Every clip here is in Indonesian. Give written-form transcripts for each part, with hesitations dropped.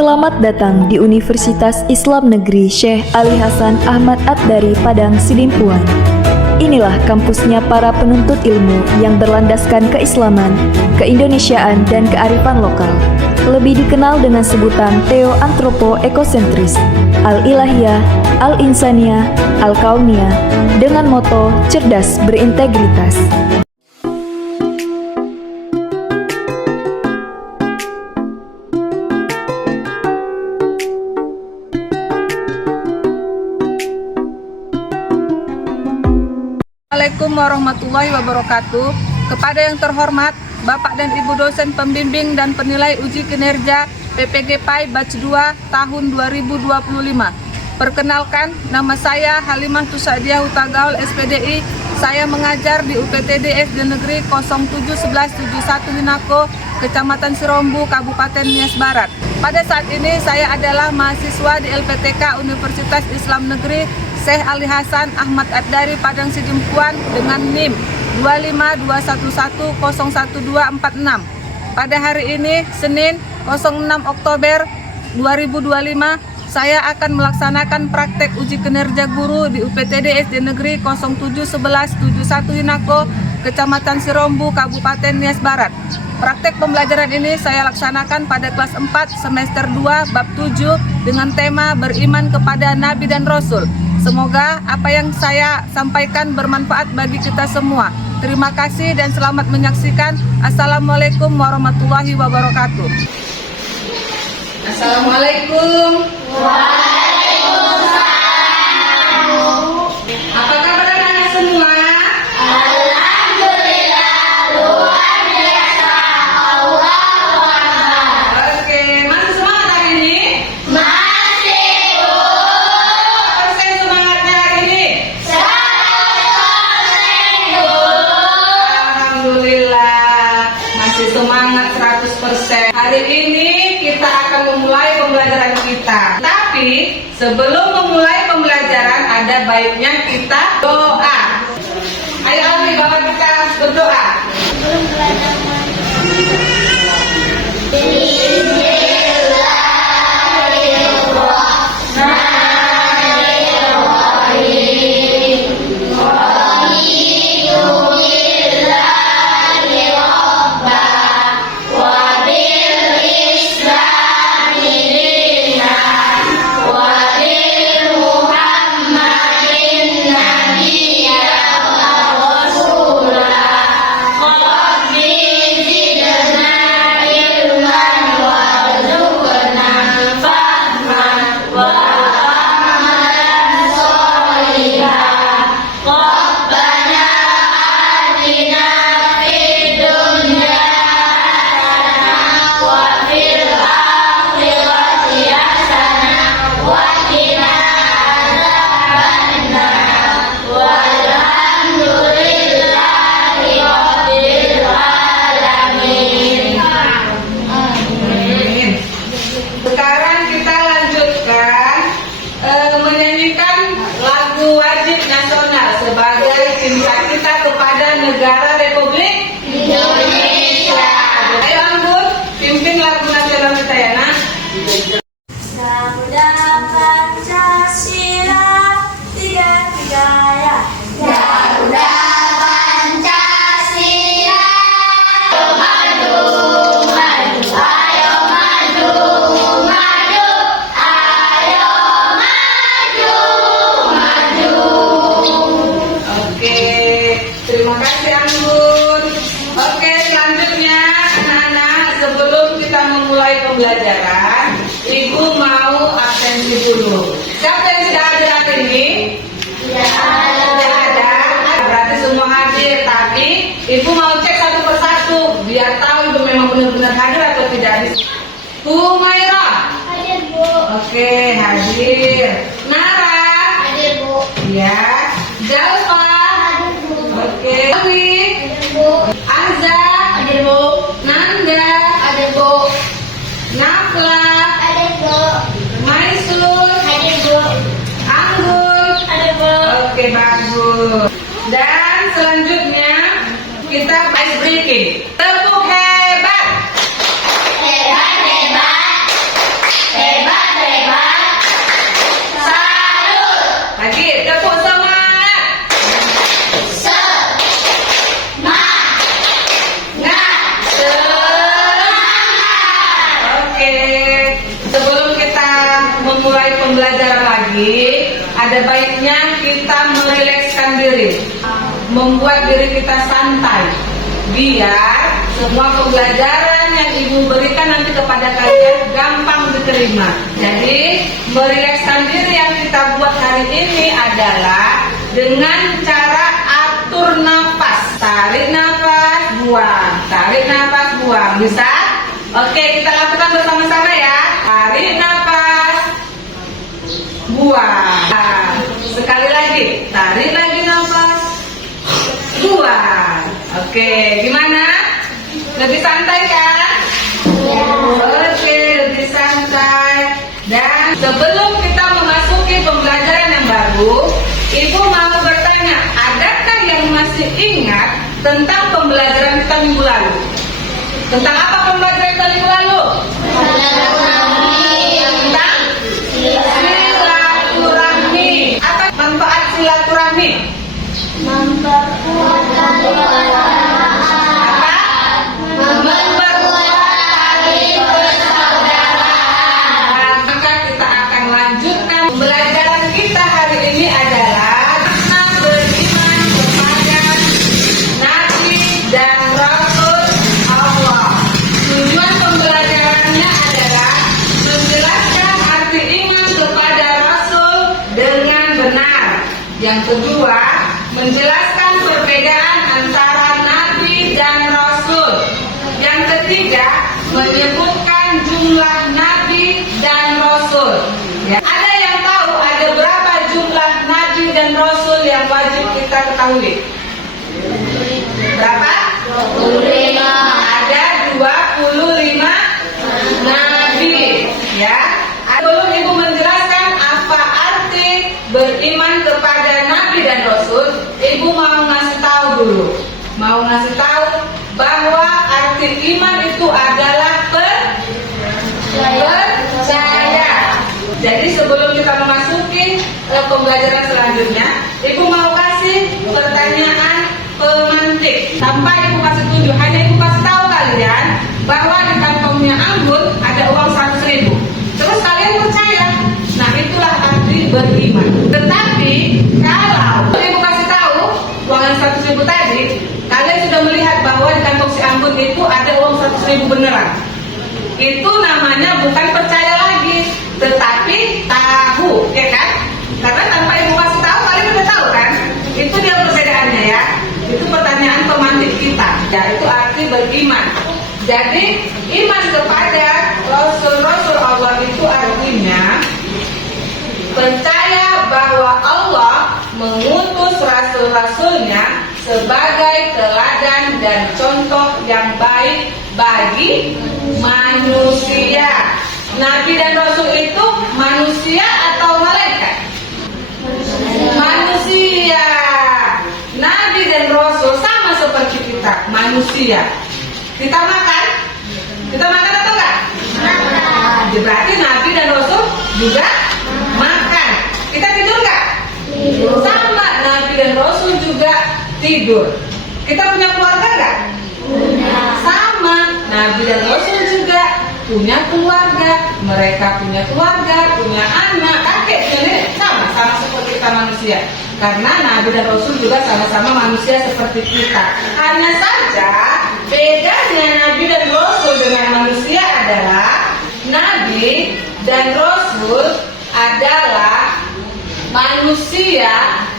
Selamat datang di Universitas Islam Negeri Syekh Ali Hasan Ahmad At-Dari Padang Sidimpuan. Inilah kampusnya para penuntut ilmu yang berlandaskan keislaman, keindonesiaan, dan kearifan lokal. Lebih dikenal dengan sebutan Theo Antropo Ekosentris, Al-Ilahiyah, Al-Insaniyah, Al-Kauniyah, dengan moto cerdas berintegritas. Assalamualaikum warahmatullahi wabarakatuh. Kepada yang terhormat Bapak dan Ibu dosen pembimbing dan penilai uji kinerja PPG PAI Batch 2 tahun 2025. Perkenalkan, nama saya Halimah Tusadiah Hutagaul SPDI. Saya mengajar di UPTD SD Negeri 071171 Hinako, Kecamatan Sirombu, Kabupaten Nias Barat. Pada saat ini saya adalah mahasiswa di LPTK Universitas Islam Negeri Syekh Ali Hasan Ahmad At-Dari Padang Sidimpuan dengan NIM 251101246. Pada hari ini, Senin 06 Oktober 2025, saya akan melaksanakan praktek uji kinerja guru di UPTD SD Negeri 071171 Hinako, Kecamatan Sirombu, Kabupaten Nias Barat. Praktek pembelajaran ini saya laksanakan pada kelas 4 semester 2 bab 7 dengan tema beriman kepada Nabi dan Rasul. Semoga apa yang saya sampaikan bermanfaat bagi kita semua. Terima kasih dan selamat menyaksikan. Assalamualaikum warahmatullahi wabarakatuh. Assalamualaikum. Waalaikumsalam. Apa kabar anak semua? Alhamdulillah, luar biasa. Allahu Akbar. Oke, masih semangat hari ini? Semangat 100%. Hari ini kita akan memulai pembelajaran kita. Tapi sebelum memulai pembelajaran ada baiknya kita doa. Ayo Alwi, Bapak kita berdoa. Sebelum belajar. Negara Republik Indonesia. Ayo Anggun, pimpin lagu nasional kita ya, Nak. Garuda Pancasila, tiga ya. Garuda Pancasila, maju, maju, ayo maju, maju, ayo maju, maju. Oke. Terima kasih Anggun. Oke, selanjutnya anak-anak, sebelum kita memulai pembelajaran, Ibu mau absensi dulu. Siapa yang sudah hadir hari ini? Tidak ada. Berarti semua hadir. Tapi Ibu mau cek satu persatu biar tahu Ibu memang benar-benar hadir atau tidak. Humaira. Hadir, Bu. Oke, hadir. Nara. Hadir, Bu. Ya. Jalfa. Oke. Awi. Azza. Hadir, Bu. Nanda. Hadir, Bu. Nafla. Hadir, Bu. Maisun. Hadir, Bu. Anggun. Hadir, Bu. Oke, bagus. Dan selanjutnya kita ice breaking. Tepuk hebat. Hebat, hebat. memulai pembelajaran lagi, ada baiknya kita merilekskan diri, membuat diri kita santai, biar semua pembelajaran yang Ibu berikan nanti kepada kalian gampang diterima. Jadi merilekskan diri yang kita buat hari ini adalah dengan cara atur nafas. Tarik nafas, buang. Tarik nafas, buang. Bisa? Oke, kita lakukan bersama-sama ya. Tarik nafas, buang. Sekali lagi, tarik lagi nafas, buang. Oke, gimana? Lebih santai kan? Oke, lebih santai. Dan sebelum kita memasuki pembelajaran yang baru, Ibu mau bertanya, adakah yang masih ingat tentang pembelajaran kita minggu lalu? Tentang apa pembelajaran kita minggu lalu? Tentang silaturahmi. Apa manfaat silaturahmi? Memperkuat Memperkuat tali persaudaraan. Maka kita akan lanjutkan pembelajaran kita hari ini adalah tentang beriman kepada Nabi dan Rasul Allah. Tujuan pembelajarannya adalah menjelaskan arti iman kepada Rasul dengan benar. Yang kedua, menjelaskan perbedaan antara Nabi dan Rasul. Yang ketiga, menyebutkan jumlah Nabi dan Rasul. Ya. Ada yang tahu ada berapa jumlah Nabi dan Rasul yang wajib kita ketahui? Berapa? 25. Ada 25 Nabi. Ya. Sebelum Ibu menjelaskan apa arti beriman kepada Nabi dan Rasul, Ibu mau ngasih tahu dulu. Mau ngasih tahu bahwa arti iman itu adalah percaya. Jadi sebelum kita memasuki pembelajaran selanjutnya, Ibu mau kasih pertanyaan pemantik. Tanpa Ibu kasih tunjuk, hanya Ibu kasih tahu kalian bahwa di kantongnya Anggun ada uang 100.000. Terus kalian percaya. Nah, itulah arti beriman. Tetapi kalau Ibu kasih tahu uang 100.000 tadi, kalian sudah melihat bahwa di kantong si Anggun itu ada uang 100.000 beneran. Itu namanya bukan percaya lagi, tetapi tahu, ya kan? Karena tanpa Ibu kasih tahu, kalian udah tahu kan? Itu dia perbedaannya ya. Itu pertanyaan pemantik kita. Ya, itu arti beriman. Jadi iman kepada Rasul-Rasul Allah itu artinya percaya bahwa Allah mengutus Rasul-Rasulnya sebagai teladan dan contoh yang baik bagi manusia. Nabi dan Rasul itu manusia atau malaikat? Manusia. Nabi dan Rasul sama seperti kita, manusia. Kita makan? Kita makan atau enggak? Makan. Berarti Nabi dan Rasul juga makan. Kita tidur enggak? Tidur. Sama, Nabi dan Rasul juga tidur. Kita punya keluarga enggak? Punya. Sama, Nabi dan Rasul juga punya keluarga. Mereka punya keluarga, punya anak, kakek, nenek, sama seperti kita manusia. Karena Nabi dan Rasul juga sama-sama manusia seperti kita. Hanya saja bedanya Nabi dan Rasul dengan manusia adalah Nabi dan Rasul adalah manusia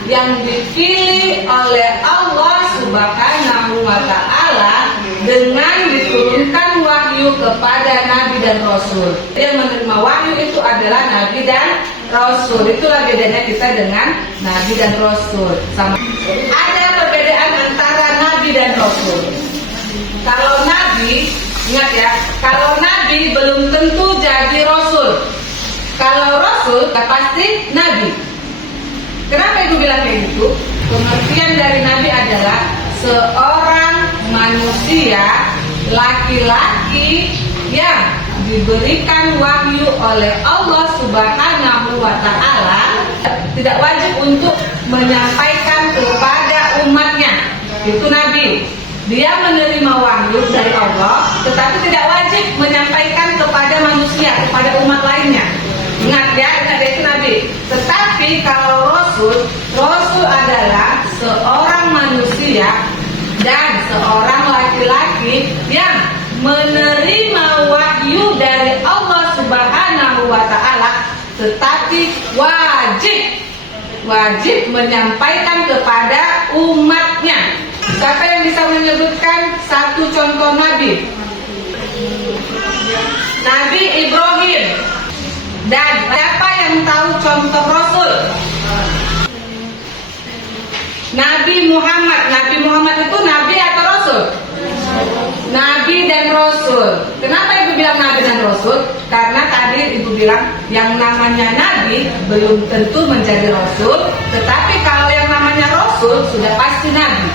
yang dipilih oleh Allah Subhanahu wa Ta'ala dengan diturunkan wahyu kepada Nabi dan Rasul. Yang menerima wahyu itu adalah Nabi dan Rasul. Itulah bedanya kita dengan Nabi dan Rasul. Sama. Ada perbedaan antara Nabi dan Rasul. Kalau Nabi, ingat ya, kalau Nabi belum tentu jadi Rasul. Kalau Rasul, pasti Nabi. Kenapa Ibu bilang kayak gitu? Pengertian dari Nabi adalah seorang manusia laki-laki yang diberikan wahyu oleh Allah Subhanahu wa Ta'ala, tidak wajib untuk menyampaikan kepada umatnya. Itu Nabi. Dia menerima wahyu dari Allah, tetapi tidak wajib menyampaikan kepada manusia, kepada umat lainnya. Ingat ya, ingat Subhanahu wa taala, tetapi wajib menyampaikan kepada umatnya. Siapa yang bisa menyebutkan satu contoh nabi? Nabi Ibrahim. Dan siapa yang tahu contoh rasul? Nabi Muhammad. Nabi Muhammad itu nabi atau rasul? Nabi dan rasul. Kenapa ibu bilang nabi dan rasul? Karena tadi ibu bilang yang namanya nabi belum tentu menjadi rasul, tetapi kalau yang namanya rasul sudah pasti nabi,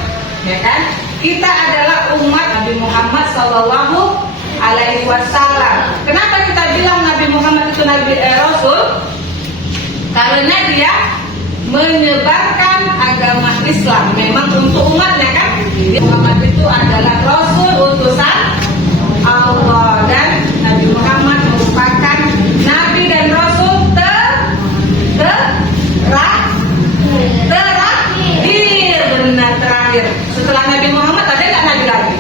ya kan? Kita adalah umat Nabi Muhammad Sallallahu Alaihi Wasallam. Kenapa kita bilang Nabi Muhammad itu nabi rasul? Karena dia menyebarkan agama Islam memang untuk umatnya kan. Jadi Muhammad itu adalah rasul utusan Allah, dan Nabi Muhammad merupakan nabi dan rasul terakhir, benar terakhir. Setelah Nabi Muhammad ada nggak nabi lagi?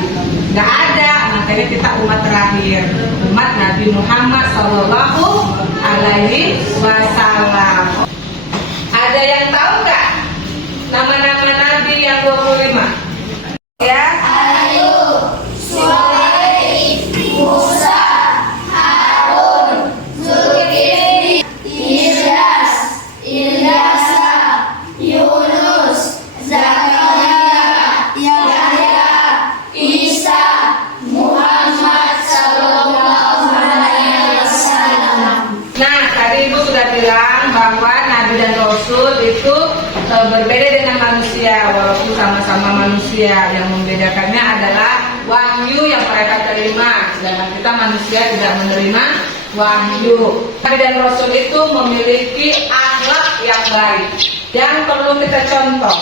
Nggak ada. Makanya kita umat terakhir, umat Nabi Muhammad Sallallahu Alaihi Wasallam. Ada yang tahu nggak nama-nama nabi yang 25? Ya. Ayub, Shuaib, Musa, Harun, Zulkifli, Ilyasa, Yunus, Zakaria, Yahya, Isa, Muhammad Sallallahu Alaihi Wasallam. Nah, tadi ibu sudah bilang bahwa nabi dan rasul itu berbeda dengan manusia, walaupun sama-sama manusia. Yang membedakannya adalah wahyu yang mereka terima, sedangkan kita manusia tidak menerima wahyu. Nabi dan rasul itu memiliki akhlak yang baik yang perlu kita contoh.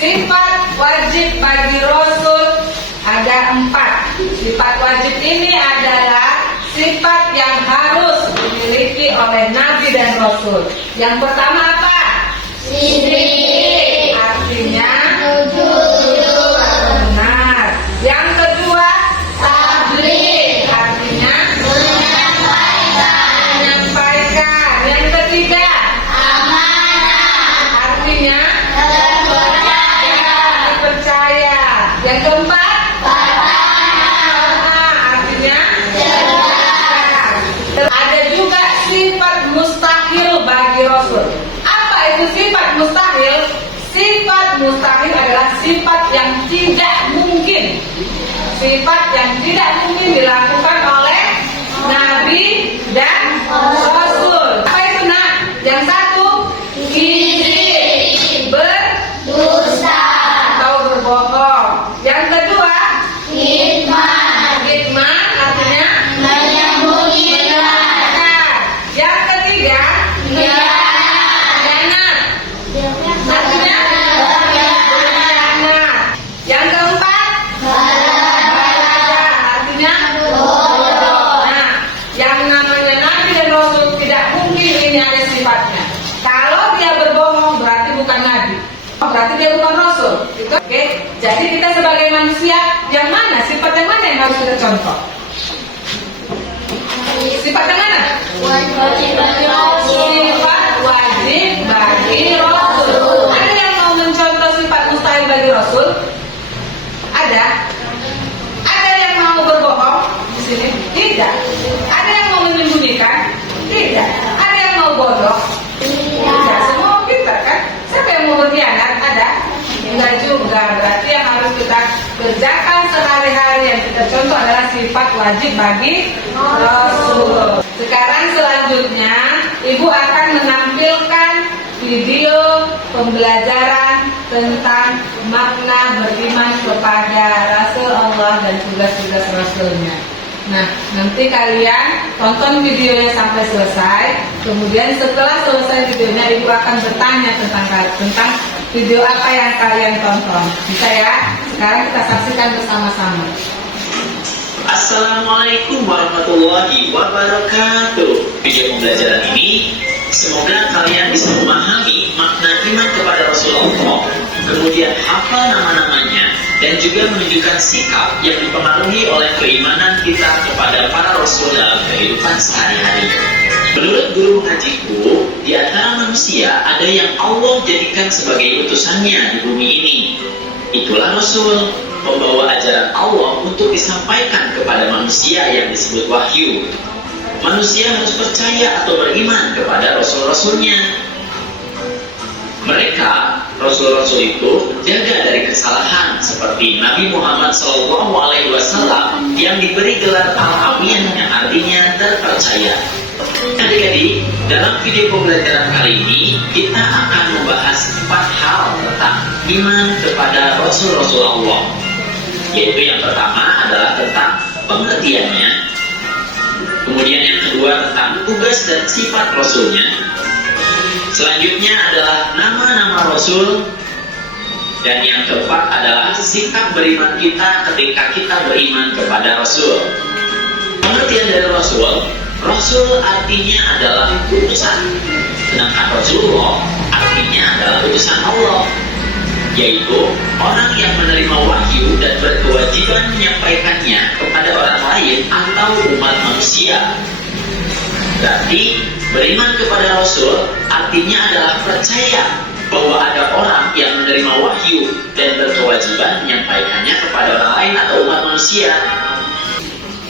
Sifat wajib bagi rasul ada 4. Sifat wajib ini adalah sifat yang harus dimiliki oleh nabi dan rasul. Yang pertama apa? Siddiq, Artinya jujur, benar. Yang kedua, tabligh, artinya menyampaikan, menyampaikan. Yang ketiga, amanah, artinya terpercaya, dipercaya. Yang keempat, artinya cerdas. Ada juga sifat mustahil bagi rasul. Apa itu sifat mustahil? Sifat mustahil adalah sifat yang tidak mungkin. Sifat yang tidak mungkin dilakukan oleh nabi dan rasul. Apa itu nak? Yang satu, kizib, dusta, atau berbohong. Yang kedua, hikmah, artinya menyembunyikan, yang ketiga, khianat, artinya khianat. Yang keempat, artinya bodoh. Nah, yang namanya nabi dan rasul tidak mungkin ini ada sifatnya. Kalau dia berbohong berarti bukan nabi, berarti dia bukan rasul. Itu oke. Jadi kita sebagai manusia, yang mana sifat yang mana yang harus kita contoh? Sifat yang mana? wajib bagi rasul, Sifat wajib bagi rasul. Ada yang mau mencontoh sifat mustahil bagi rasul? Ada. Ada yang mau berbohong di sini? Tidak. Ada yang mau menyembunyikan? Tidak. Ada yang mau bodoh? Tidak. Semua kita kan. Siapa yang mau berkhianat? Ada? Enggak juga. Berarti yang harus kita kerjakan sehari-hari yang kita contoh adalah sifat wajib bagi rasul. Sekarang selanjutnya ibu akan menampilkan video pembelajaran tentang makna beriman kepada Rasul Allah dan tugas-tugas Rasulnya. Nah, nanti kalian tonton videonya sampai selesai. Kemudian setelah selesai videonya, ibu akan bertanya tentang video apa yang kalian tonton. Bisa ya? Sekarang kita saksikan bersama-sama. Assalamualaikum warahmatullahi wabarakatuh. Video pembelajaran ini semoga kalian bisa memahami makna iman kepada Rasulullah kemudian hafal nama-namanya, dan juga menunjukkan sikap yang dipengaruhi oleh keimanan kita kepada para rasul dalam kehidupan sehari-hari. Menurut guru mengajiku, di antara manusia ada yang Allah jadikan sebagai utusannya di bumi ini. Itulah Rasul, membawa ajaran Allah untuk disampaikan kepada manusia yang disebut wahyu. Manusia harus percaya atau beriman kepada rasul-rasulnya. Mereka, rasul-rasul itu, jaga dari kesalahan seperti Nabi Muhammad SAW yang diberi gelar Al-Amin yang artinya terpercaya. Adik-adik, dalam video pembelajaran kali ini kita akan membahas 4 hal tentang iman kepada Rasul-Rasul Allah. Yaitu yang pertama adalah tentang pengertiannya, kemudian yang kedua tentang tugas dan sifat Rasulnya, selanjutnya adalah nama-nama Rasul, dan yang keempat adalah sikap beriman kita ketika kita beriman kepada Rasul. Pengertian dari Rasul, Rasul artinya adalah utusan, sedangkan Rasulullah artinya adalah utusan Allah, yaitu orang yang menerima wahyu dan berkewajiban menyampaikannya kepada orang lain atau umat manusia. Berarti beriman kepada Rasul artinya adalah percaya bahwa ada orang yang menerima wahyu dan berkewajiban menyampaikannya kepada orang lain atau umat manusia.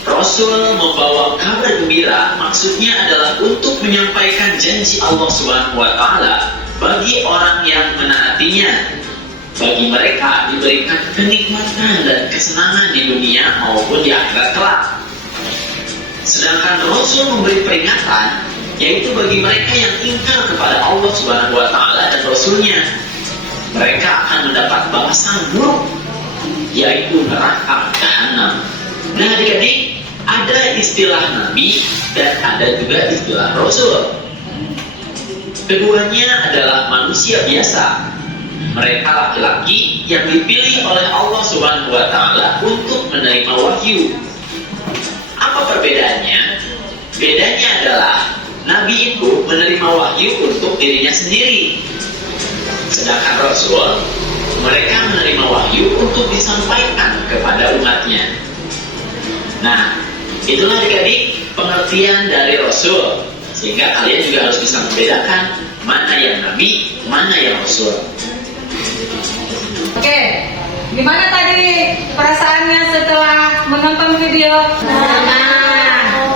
Rasul membawa kabar gembira, maksudnya adalah untuk menyampaikan janji Allah Subhanahu wa Ta'ala bagi orang yang menaatinya. Bagi mereka diberikan kenikmatan dan kesenangan di dunia maupun di akhirat kelak. Sedangkan Rasul memberi peringatan, yaitu bagi mereka yang ingkar kepada Allah Subhanahu wa Ta'ala dan Rasulnya, mereka akan mendapat balasan buruk, yaitu neraka jahanam. Nah adik-adik, ada istilah Nabi dan ada juga istilah Rasul. Keduanya adalah manusia biasa. Mereka laki-laki yang dipilih oleh Allah Subhanahu wa Ta'ala untuk menerima wahyu. Apa perbedaannya? Bedanya adalah Nabi itu menerima wahyu untuk dirinya sendiri, sedangkan Rasul, mereka menerima wahyu untuk disampaikan kepada umatnya. Nah, itulah adik-adik pengertian dari Rasul, sehingga kalian juga harus bisa membedakan mana yang Nabi, mana yang Rasul. Oke, gimana tadi perasaannya setelah menonton video?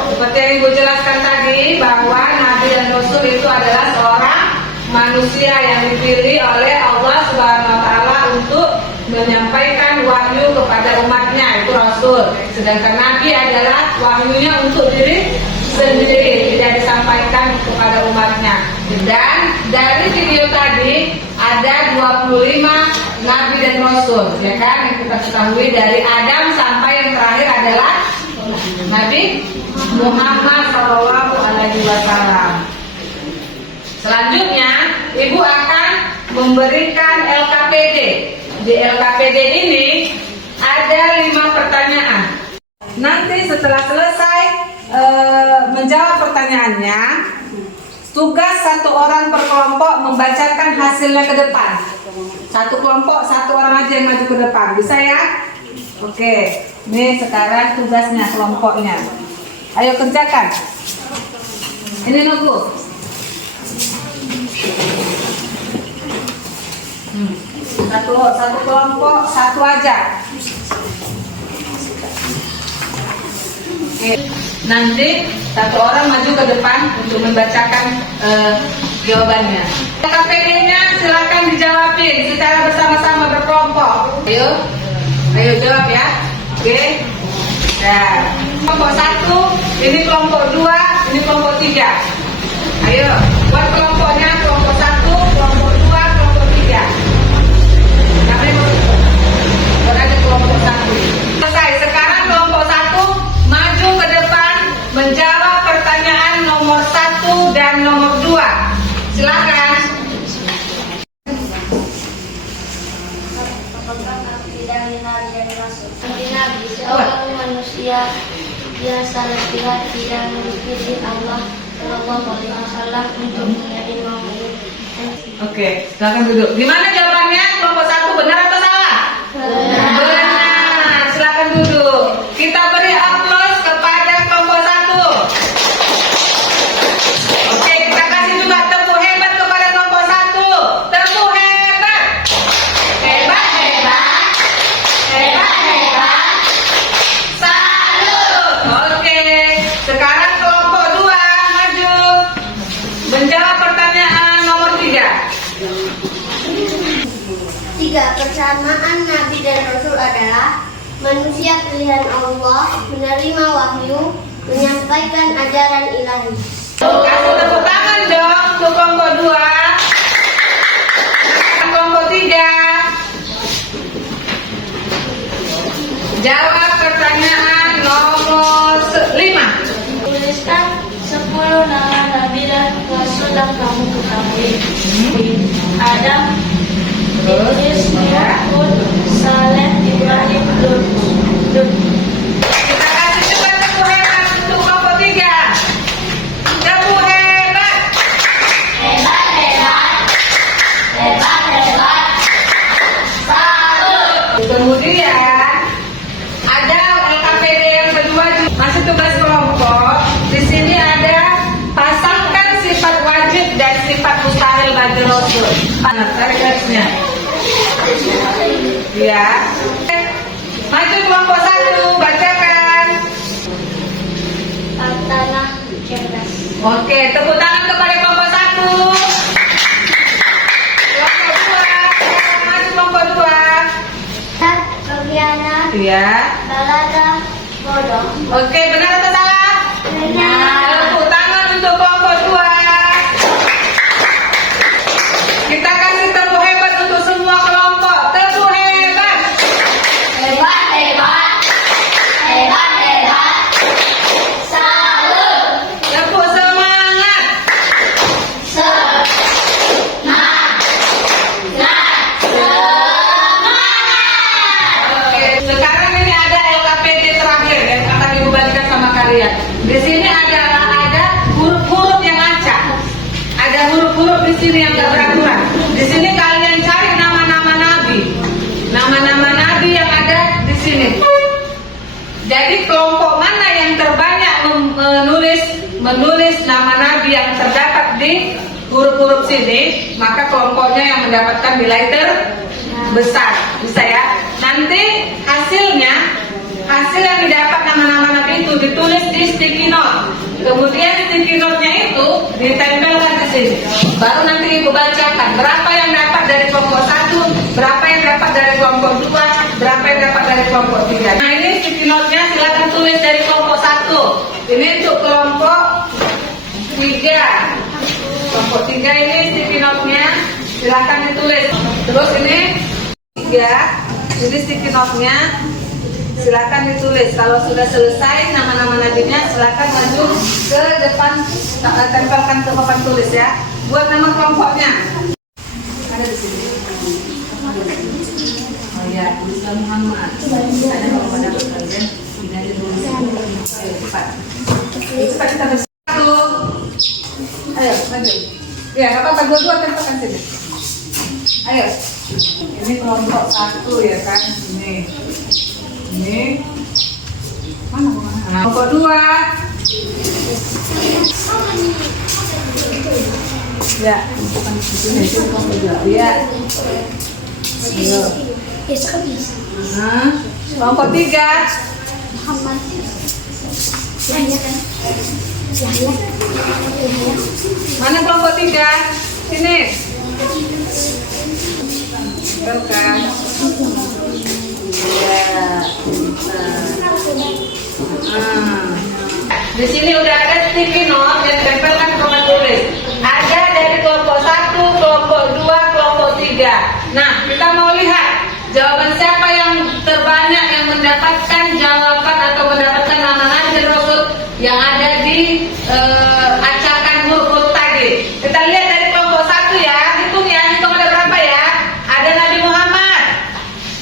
Seperti yang Ibu jelaskan tadi, bahwa Nabi dan Rasul itu adalah seorang manusia yang dipilih oleh Allah Subhanahu wa Ta'ala untuk menyampaikan wahyu kepada umatnya, itu Rasul. Sedangkan Nabi adalah wahyunya untuk diri sendiri, tidak disampaikan kepada umatnya. Dan dari video tadi ada 25 Nabi dan Rasul, ya kan, yang kita ketahui dari Adam sampai yang terakhir adalah Nabi Muhammad SAW. Selanjutnya, Ibu akan memberikan LKPD. Di LKPD ini ada 5 pertanyaan. Nanti setelah selesai menjawab pertanyaannya, tugas satu orang per kelompok membacakan hasilnya ke depan. Satu kelompok, satu orang aja yang maju ke depan. Bisa ya? Oke, ini sekarang tugasnya kelompoknya. Ayo kerjakan. Ini nunggu. Satu kelompok, satu aja. Oke. Nanti satu orang maju ke depan untuk membacakan jawabannya. KPD-nya silakan dijawabin secara bersama-sama berkelompok. Ayo jawab ya. Oke. Nah, kelompok 1, ini kelompok 2, ini kelompok 3. Ayo, buat kelompoknya kelompok 1, kelompok 2, kelompok 3. Berada kelompok 1. Selesai. Sekarang kelompok 1 maju ke depan menjawab pertanyaan nomor 1 dan nomor 2. Silakan. Nabi seorang manusia biasa laki-laki yang dipilih Allah Shallallahu Alaihi Wasallam untuk menerima wahyu. Oke, silakan duduk. Gimana jawabannya kelompok 1? kebersamaan Nabi dan Rasul adalah manusia pilihan Allah, menerima wahyu, menyampaikan ajaran ilahi. Kasih tepuk tangan dong untuk kelompok 2. Kelompok 3. Jawab pertanyaan nomor 5. Tuliskan 10 nama Nabi dan Rasul yang kamu ketahui. Adam, Idris, Hud, Saleh, Ibrahim, Lut. Kita kasih juga tepuk hebat untuk kelompok 3. Tepuk hebat. Hebat, hebat. Hebat, hebat. Salut. Kemudian ada LKPD yang kedua, masih tugas kelompok. Di sini ada pasangkan sifat wajib dan sifat mustahil bagi Rasul. Tarik garisnya. Ya. Maju kelompok 1, bacakan. Tanah cerdas. Oke, tepuk tangan kepada kelompok 1. Kelompok 2, maju kelompok 2. Berkhianat, Ya. balaga, bodoh. Oke, benar atau salah? Benar. Tepuk tangan untuk kelompok 2. Kita kasih tepuk hebat untuk semua kelompok. Tepuk hebat. Hebat, hebat. Hebat, hebat. Salut. Tepuk semangat. Oke, sekarang ini ada LKPD terakhir yang akan Ibu bagikan sama kalian. Di sini ada huruf-huruf yang acak. Ada huruf-huruf di sini yang gak beraturan. Di sini kalian cari nama-nama nabi. Nama-nama nabi yang ada di sini. Jadi kelompok mana yang terbanyak menulis nama nabi yang terdapat di huruf-huruf sini, maka kelompoknya yang mendapatkan nilai terbesar. Bisa ya? Nanti hasil yang didapat nama-nama nabi itu ditulis di sticky note. Kemudian sticky note-nya itu ditempelkan di sini. Baru nanti Ibu bacakan berapa yang dapat dari kelompok 1, berapa yang dapat dari kelompok 2, berapa yang dapat dari kelompok 3. Nah, ini sticky note-nya silakan tulis dari kelompok 1. Ini untuk kelompok 3. Kelompok 3 ini sticky note-nya silakan ditulis. Terus ini 3, ini sticky note-nya silakan ditulis. Kalau sudah selesai nama-nama nabinya, silakan maju ke depan, tempelkan ke papan tulis ya. Buat nama kelompoknya. Ada di sini. Oh ya, tuliskan Muhammad. Ada Muhammad dapat kalian. Ini ada tulis. Ayo cepat. Cepat kita bersatu. Ayo maju. Ya, nggak apa-apa, dua-dua tempelkan sini. Ayo. Ini kelompok 1 ya kan? Ini mana? Kelompok 2. Ya, bukan di sini, itu kelompok 2. Ya. Ayo. Kelompok 3. Mana kelompok 3? Sini. Tempelkan. Ya. Di sini udah ada sticky note dan tempelkan papan tulis. Ada dari kelompok 1, kelompok 2, kelompok 3. Nah, kita mau lihat jawaban siapa yang terbanyak yang mendapatkan jawaban atau mendapatkan nama nabi dan rasul yang ada di acakan huruf tadi. Kita lihat dari kelompok 1 ya. Hitung ada berapa ya? Ada Nabi Muhammad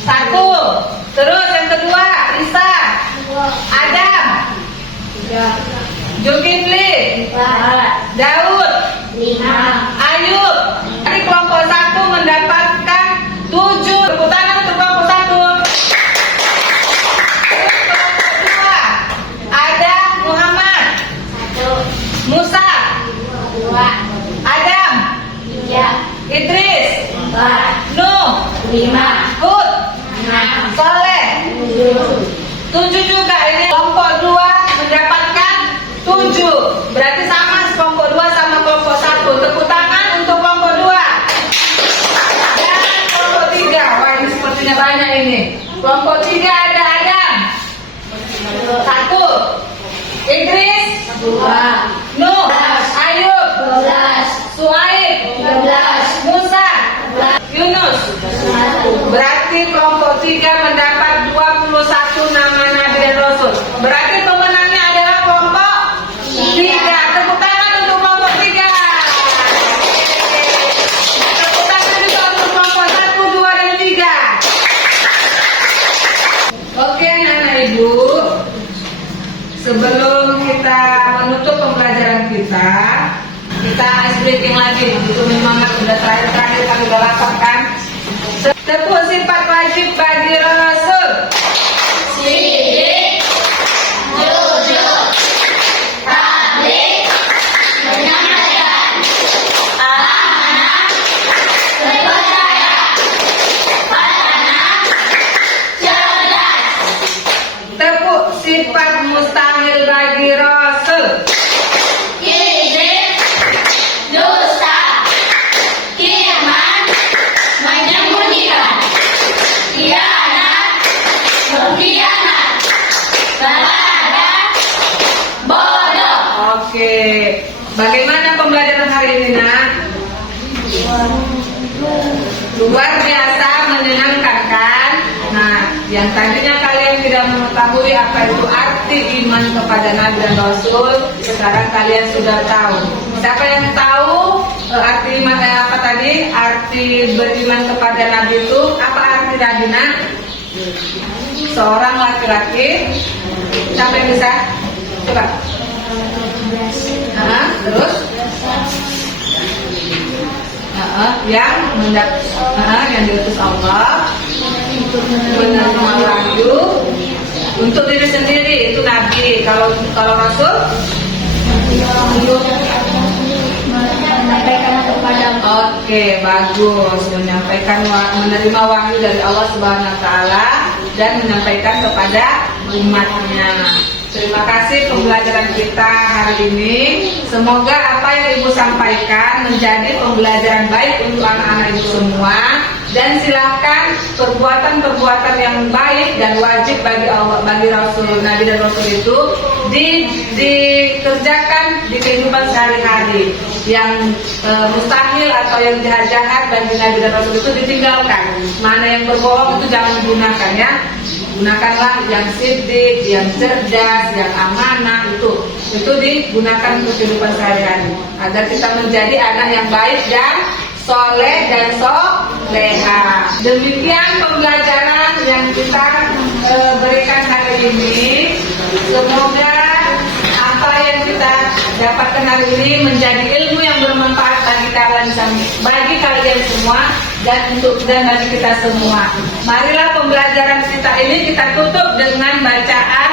1. Terus yang kedua Isa, Adam, Zulkifli, Daud, Ayub. Dari kelompok 1 mendapatkan 7. Tepuk tangan untuk kelompok 1. Kelompok 2 ada Muhammad, Musa, Adam, Idris, Nuh, Hud, Saleh, 7 juga. Ini kelompok 2 mendapatkan 7. Berarti sama kelompok 2 sama kelompok 1. Tepuk tangan untuk kelompok 2 dan kelompok 3. Wah, ini seperti Berarti kelompok 3 mendapat 21 nama Nabi dan Rasul. Berarti pemenangnya adalah kelompok 3. Tepuk tangan untuk kelompok 3. Tepuk tangan juga untuk kelompok 1, 2, dan 3. Oke, anak ibu. Sebelum kita menutup pembelajaran kita ice breaking lagi untuk menyemangat. Sudah terakhir kali udah lapar kan? Tepuk sifat wajib bagi Rasul. Sidik, jujur, tabligh, menyampaikan amanah, terpercaya, hasanah, cerdas. Tepuk sifat mustahil bagi Rasul. Kizib, dusta, kirman, menyembunyikan, khianat, pengkhianat, terhadap, bodoh. Oke, bagaimana pembelajaran hari ini, Nak? Luar biasa menyenangkan kan? Nah, yang tadinya kalian tidak mengetahui apa itu arti iman kepada Nabi dan Rasul, sekarang kalian sudah tahu. Siapa yang tahu arti iman apa tadi? Arti beriman kepada Nabi itu apa arti Nabi, Nak? Seorang laki-laki. Siapa yang bisa? Coba. Terus? Yang diutus Allah menerima wahyu untuk diri sendiri, itu Nabi. Kalau Rasul Menyampaikan kepada oke, bagus. Menerima wahyu dari Allah Subhanahu wa taala dan menyampaikan kepada umatnya. Terima kasih pembelajaran kita hari ini. Semoga apa yang Ibu sampaikan menjadi pembelajaran baik untuk anak-anak Ibu semua. Dan silakan perbuatan-perbuatan yang baik dan wajib bagi Allah, bagi Rasul, Nabi dan Rasul itu dikerjakan di kehidupan sehari-hari. Yang mustahil atau yang jahat-jahat bagi Nabi dan Rasul itu ditinggalkan. Mana yang berbohong itu jangan digunakan ya. Gunakanlah yang sidik, yang cerdas, yang amanah, itu digunakan untuk kehidupan sehari-hari agar kita menjadi anak yang baik dan soleh dan soleha. Demikian pembelajaran yang kita berikan hari ini. Semoga apa yang kita dapatkan hari ini menjadi ilmu yang bermanfaat bagi kalian semua dan bagi kita semua. Marilah pembelajaran kita ini kita tutup dengan bacaan